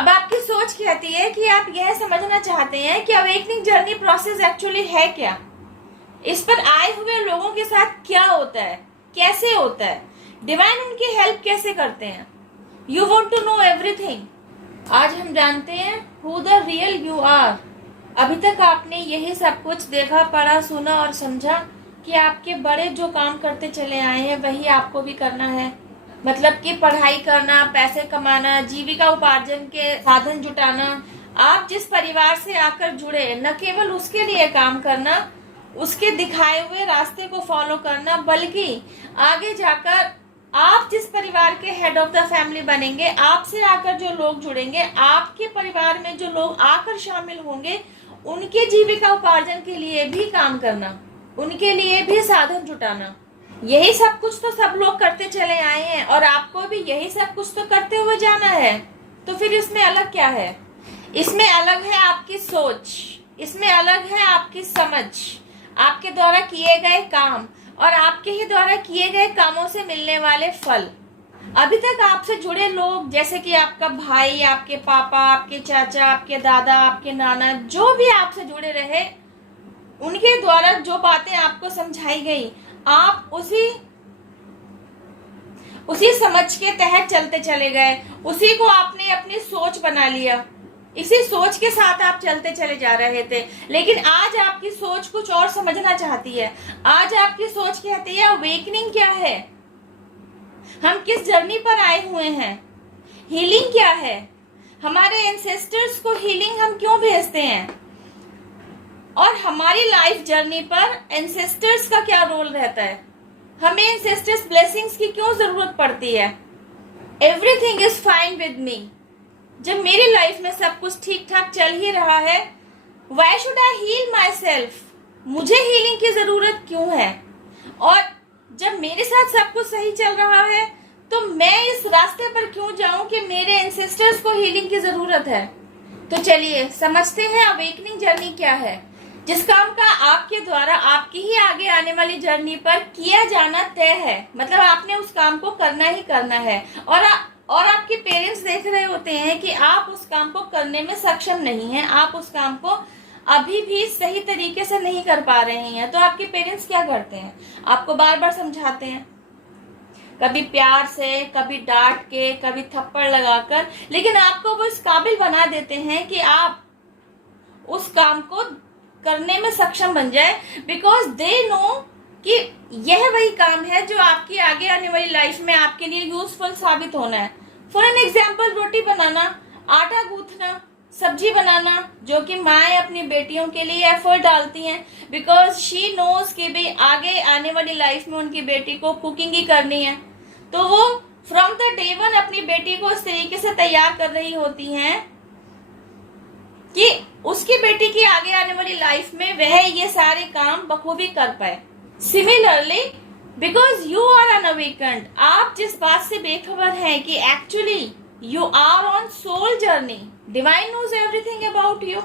अब आपकी सोच कहती है कि आप यह समझना चाहते हैं कि अवेकनिंग जर्नी प्रोसेस एक्चुअली है क्या, इस पर आए हुए लोगों के साथ क्या होता है, कैसे होता है, डिवाइन उनकी हेल्प कैसे करते हैं। You want to know everything. आज हम जानते हैं who the real you are. अभी तक आपने यही सब कुछ देखा, पढ़ा, सुना और समझा कि आपके बड़े जो काम करते चले आए हैं वही आपको भी करना है। मतलब कि पढ़ाई करना, पैसे कमाना, जीविका उपार्जन के साधन जुटाना, आप जिस परिवार से आकर जुड़े न केवल उसके लिए काम करना, उसके दिखाए हुए रास्ते को फॉलो करना, बल्कि आगे जाकर आप जिस परिवार के हेड ऑफ द फैमिली बनेंगे, आपसे आकर जो लोग जुड़ेंगे, आपके परिवार में जो लोग आकर शामिल होंगे, उनके जीविका उपार्जन के लिए भी काम करना, उनके लिए भी साधन जुटाना। यही सब कुछ तो सब लोग करते चले आए हैं और आपको भी यही सब कुछ तो करते हुए जाना है। तो फिर इसमें अलग क्या है? इसमें अलग है आपकी सोच, इसमें अलग है आपकी समझ, आपके द्वारा किए गए काम और आपके ही द्वारा किए गए कामों से मिलने वाले फल। अभी तक आपसे जुड़े लोग, जैसे कि आपका भाई, आपके पापा, आपके चाचा, आपके दादा, आपके नाना, जो भी आपसे जुड़े रहे, उनके द्वारा जो बातें आपको समझाई गई, आप उसी समझ के तहत चलते चले गए, उसी को आपने अपनी सोच बना लिया, इसी सोच के साथ आप चलते चले जा रहे थे। लेकिन आज आपकी सोच कुछ और समझना चाहती है। आज आपकी सोच कहती है अवेकनिंग क्या है, हम किस जर्नी पर आए हुए हैं, हीलिंग क्या है, हमारे एंसेस्टर्स को हीलिंग हम क्यों भेजते हैं, और हमारी लाइफ जर्नी पर एंसेस्टर्स का क्या रोल रहता है, हमें एंसेस्टर्स ब्लेसिंग्स की क्यों जरूरत पड़ती है। Everything is fine with me. जब मेरी लाइफ में सब कुछ ठीक ठाक चल ही रहा है, why should I heal myself, मुझे हीलिंग की जरूरत क्यों है। और जब मेरे साथ सब कुछ सही चल रहा है तो मैं इस रास्ते पर क्यों जाऊं कि मेरे एंसेस्टर्स को हीलिंग की जरूरत है। तो चलिए समझते हैं अवेकनिंग जर्नी क्या है, जिस काम का आपके द्वारा आपकी ही आगे आने वाली जर्नी पर किया जाना तय है। मतलब आपने उस काम को करना ही करना है, और आपके पेरेंट्स देख रहे होते हैं कि आप उस काम को करने में सक्षम नहीं हैं, आप उस काम को अभी भी सही तरीके से नहीं कर पा रहे हैं। तो आपके पेरेंट्स क्या करते हैं, आपको बार बार समझाते हैं, कभी प्यार से, कभी डांट के, कभी थप्पड़ लगाकर, लेकिन आपको वो इस काबिल बना देते हैं कि आप उस काम को करने में सक्षम बन जाए, बिकॉज दे नो कि यह वही काम है जो आपकी आगे आने वाली लाइफ में आपके लिए यूजफुल साबित होना है। फॉर एन एग्जाम्पल, रोटी बनाना, आटा गूंथना, सब्जी बनाना, जो कि माएँ अपनी बेटियों के लिए एफर्ट डालती हैं, बिकॉज शी नोज कि भाई आगे आने वाली लाइफ में उनकी बेटी को कुकिंग ही करनी है। तो वो फ्रॉम द डे वन अपनी बेटी को इस तरीके से तैयार कर रही होती हैं कि उसकी बेटी की आगे आने वाली लाइफ में वह ये सारे काम बखूबी कर पाए। Similarly, because you are unawakened, आप जिस बात से बेखबर हैं कि actually you are on soul journey, divine knows everything about you,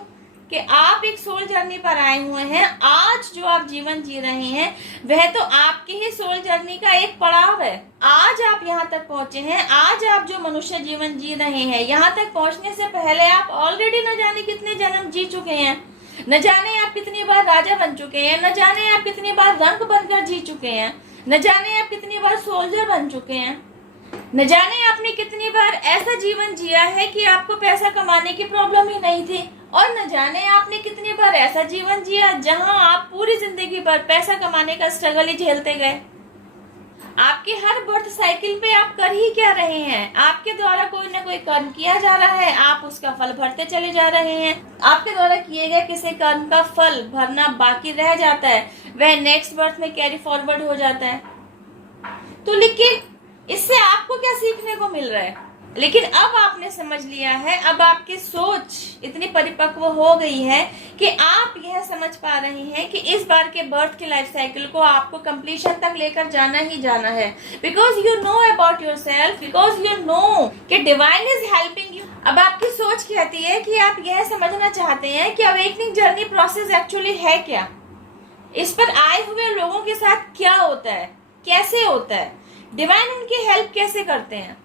कि आप एक सोल जर्नी पर आए हुए हैं। आज जो आप जीवन जी रहे हैं वह तो आपकी ही सोल जर्नी का एक पड़ाव है। आज आप यहाँ तक पहुंचे हैं, आज आप जो मनुष्य जीवन जी रहे हैं, यहाँ तक पहुंचने से पहले आप ऑलरेडी न जाने कितने जन्म जी चुके हैं, न जाने आप कितनी बार राजा बन चुके हैं, न जाने आप कितनी बार रंक बनकर जी चुके हैं, न जाने आप कितनी बार सोल्जर बन चुके हैं, न जाने आपने कितनी बार ऐसा जीवन जिया है कि आपको पैसा कमाने की प्रॉब्लम ही नहीं थी, और न जाने आपने कितनी बार ऐसा जीवन जिया जहां आप पूरी जिंदगी भर पैसा कमाने का स्ट्रगल ही झेलते गए। आपके हर बर्थ साइकिल पे आप कर ही क्या रहे हैं, आपके द्वारा कोई ना कोई कर्म किया जा रहा है, आप उसका फल भरते चले जा रहे हैं। आपके द्वारा किए गए किसी कर्म का फल भरना बाकी रह जाता है, वह नेक्स्ट बर्थ में कैरी फॉरवर्ड हो जाता है। तो लेकिन इससे आपको क्या सीखने को मिल रहा है? लेकिन अब आपने समझ लिया है, अब आपकी सोच इतनी परिपक्व हो गई है कि आप यह समझ पा रहे हैं कि इस बार के बर्थ के लाइफ साइकिल को आपको कंप्लीशन तक लेकर जाना ही जाना है, because you know about your self, because you know कि डिवाइन इज हेल्पिंग यू। अब आपकी सोच कहती है कि आप यह समझना चाहते हैं कि अवेकनिंग जर्नी प्रोसेस एक्चुअली है क्या, इस पर आए हुए लोगों के साथ क्या होता है, कैसे होता है, डिवाइन उनकी हेल्प कैसे करते हैं।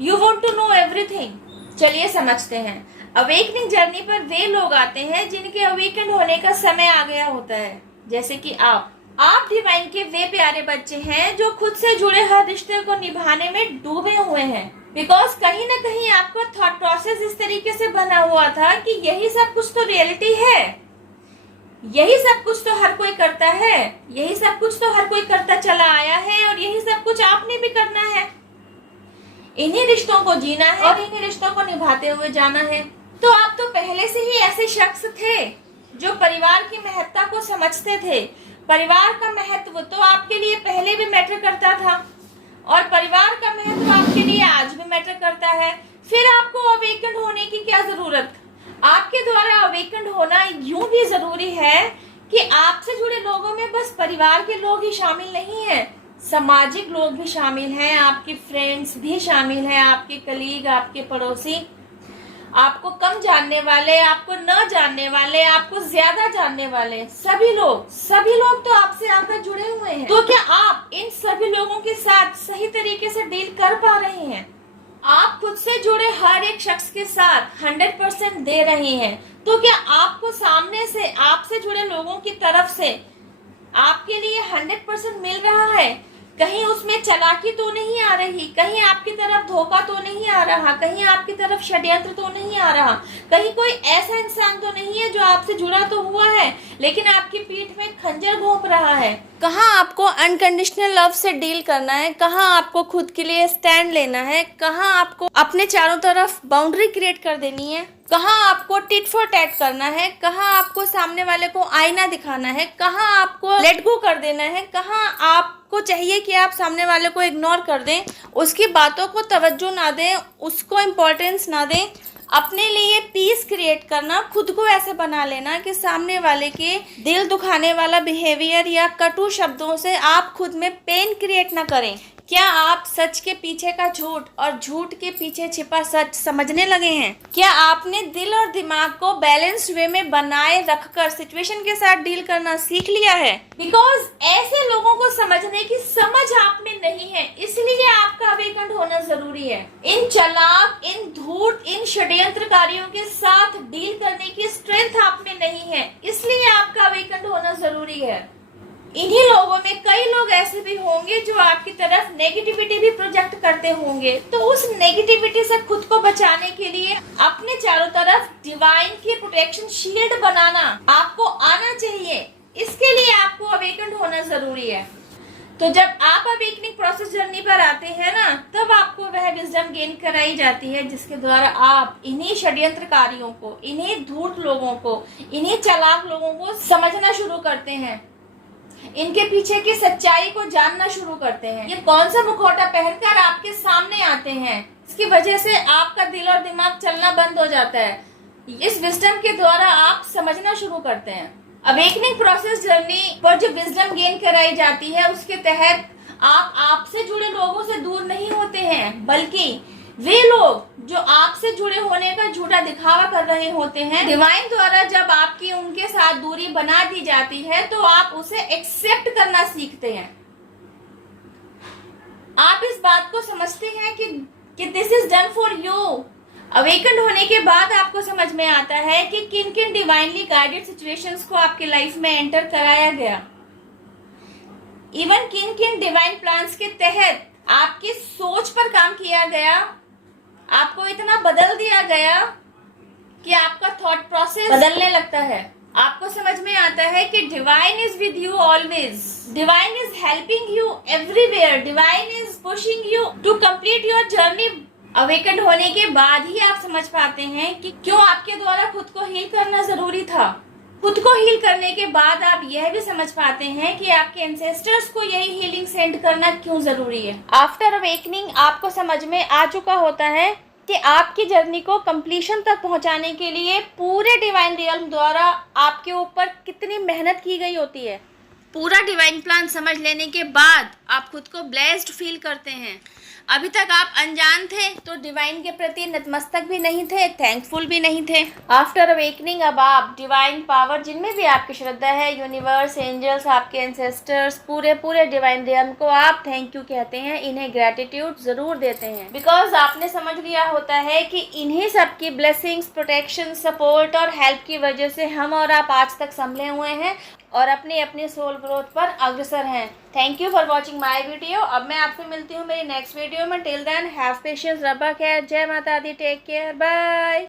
You want to know everything. चलिए समझते हैं। अवेकनिंग जर्नी पर वे लोग आते हैं जिनके अवेकन होने का समय आ गया होता है, जैसे कि आप डिवाइन के वे प्यारे बच्चे हैं जो खुद से जुड़े हर रिश्ते को निभाने में डूबे हुए हैं। बिकॉज कहीं ना कहीं आपका थॉट प्रोसेस इस तरीके से बना हुआ था कि यही सब कुछ तो रियलिटी है, यही सब कुछ तो हर कोई करता है, यही सब कुछ तो हर कोई करता चला आया है और यही सब कुछ आपने भी करना है। इन्हीं रिश्तों को जीना है और इन्हीं रिश्तों को निभाते हुए जाना है। तो आप तो पहले से ही ऐसे शख्स थे जो परिवार की महत्ता को समझते थे। परिवार का महत्व तो आपके लिए पहले भी मैटर करता था और परिवार का महत्व आपके लिए आज भी मैटर करता है। फिर आपको अवेकन होने की क्या जरूरत? आपके द्वारा अवेकन होना यूं भी जरूरी है कि आपसे जुड़े लोगों में बस परिवार के लोग ही शामिल नहीं हैं, सामाजिक लोग भी शामिल हैं, आपके फ्रेंड्स भी शामिल हैं, आपके कलीग, आपके पड़ोसी, आपको कम जानने वाले, आपको न जानने वाले, आपको ज्यादा जानने वाले, सभी लोग तो आपसे आकर जुड़े हुए हैं। तो क्या आप इन सभी लोगों के साथ सही तरीके से डील कर पा रहे हैं? आप खुद से जुड़े हर एक शख्स के साथ 100% दे रहे हैं। तो क्या आपको सामने से आपसे जुड़े लोगों की तरफ से आपके लिए 100% मिल रहा है? कहीं उसमें चालाकी तो नहीं आ रही, कहीं आपकी तरफ धोखा तो नहीं आ रहा, कहीं आपकी तरफ षड्यंत्र तो नहीं आ रहा, कहीं कोई ऐसा इंसान तो नहीं है जो आपसे जुड़ा तो हुआ है लेकिन आपकी पीठ में खंजर घोंप रहा है। कहाँ आपको अनकंडीशनल लव से डील करना है, कहाँ आपको खुद के लिए स्टैंड लेना है, कहाँ आपको अपने चारों तरफ बाउंड्री क्रिएट कर देनी है, कहाँ आपको टिट फॉर टैट करना है, कहाँ आपको सामने वाले को आईना दिखाना है, कहाँ आपको लेट गो कर देना है, कहाँ आपको चाहिए कि आप सामने वाले को इग्नोर कर दें, उसकी बातों को तवज्जो ना दें, उसको इम्पोर्टेंस ना दें। अपने लिए पीस क्रिएट करना, खुद को ऐसे बना लेना कि सामने वाले के दिल दुखाने वाला बिहेवियर या कटु शब्दों से आप खुद में पेन क्रिएट ना करें। क्या आप सच के पीछे का झूठ और झूठ के पीछे छिपा सच समझने लगे हैं? क्या आपने दिल और दिमाग को बैलेंस्ड वे में बनाए रखकर सिचुएशन के साथ डील करना सीख लिया है? बिकॉज ऐसे लोगों को समझने की समझ आप में नहीं है, इसलिए आपका अवेकन होना जरूरी है। इन चालाक, इन धूर्त, इन षड्यंत्रकारियों के साथ डील करने की स्ट्रेंथ आप में नहीं है, इसलिए आपका अवेकन होना जरूरी है। इन्हीं लोगों में कई लोग ऐसे भी होंगे जो आपकी तरफ नेगेटिविटी भी प्रोजेक्ट करते होंगे। तो उस नेगेटिविटी से खुद को बचाने के लिए अपने चारों तरफ डिवाइन की प्रोटेक्शन शील्ड बनाना आपको आना चाहिए। इसके लिए आपको अवेकन होना जरूरी है। तो जब आप अवेकनिंग प्रोसेस जर्नी पर आते हैं ना, तब आपको वह विजडम गेन कराई जाती है जिसके द्वारा आप इन्हीं षड्यंत्रकारियों को, इन्हीं धूर्त लोगों को, इन्हीं चालाक लोगों को समझना शुरू करते हैं, इनके पीछे की सच्चाई को जानना शुरू करते हैं। ये कौन सा मुखौटा पहनकर आपके सामने आते हैं, इसकी वजह से आपका दिल और दिमाग चलना बंद हो जाता है। इस विजडम के द्वारा आप समझना शुरू करते हैं। अवेकनिंग प्रोसेस जर्नी पर जो विजडम गेन कराई जाती है उसके तहत आप आपसे जुड़े लोगों से दूर नहीं होते हैं, बल्कि वे लोग जो आपसे जुड़े होने का झूठा दिखावा कर रहे होते हैं, डिवाइन द्वारा जब आपकी उनके साथ दूरी बना दी जाती है तो आप उसे एक्सेप्ट करना सीखते हैं। आप इस बात को समझते हैं कि this is done for you. Awaken होने के बाद आपको समझ में आता है कि किन किन डिवाइनली गाइडेड सिचुएशंस को आपके लाइफ में एंटर कराया गया, इवन किन किन डिवाइन प्लान्स के तहत आपकी सोच पर काम किया गया, आपको इतना बदल दिया गया कि आपका थॉट प्रोसेस बदलने लगता है। आपको समझ में आता है कि divine is with you always, divine is helping you everywhere, divine is pushing you to complete your journey. Awaken होने के बाद ही आप समझ पाते हैं कि क्यों आपके द्वारा खुद को हील करना जरूरी था। खुद को हील करने के बाद आप यह भी समझ पाते हैं कि आपके एंसेस्टर्स को यही हीलिंग सेंड करना क्यों जरूरी है। आफ्टर अवेकनिंग आपको समझ में आ चुका होता है कि आपकी जर्नी को कंप्लीशन तक पहुंचाने के लिए पूरे डिवाइन रियल्म द्वारा आपके ऊपर कितनी मेहनत की गई होती है। पूरा डिवाइन प्लान समझ लेने के बाद आप खुद को ब्लेस्ड फील करते हैं। अभी तक आप अनजान थे तो डिवाइन के प्रति नतमस्तक भी नहीं थे, थैंकफुल भी नहीं थे। आफ्टर अवेकनिंग अब आप डिवाइन पावर, जिनमें भी आपकी श्रद्धा है, यूनिवर्स, एंजल्स, आपके एंसेस्टर्स, पूरे डिवाइन रियम को आप थैंक यू कहते हैं, इन्हें ग्रेटिट्यूड जरूर देते हैं। बिकॉज आपने समझ लिया होता है कि इन्हीं सबकी ब्लेसिंग्स, प्रोटेक्शन, सपोर्ट और हेल्प की वजह से हम और आप आज तक संभले हुए हैं और अपने सोल ग्रोथ पर अग्रसर हैं। Thank you for watching my video. अब मैं आपसे मिलती हूँ मेरी नेक्स्ट वीडियो में। टिल देन हैव पेशेंस, रब्बा खैर, जय माता दी, टेक केयर, बाय।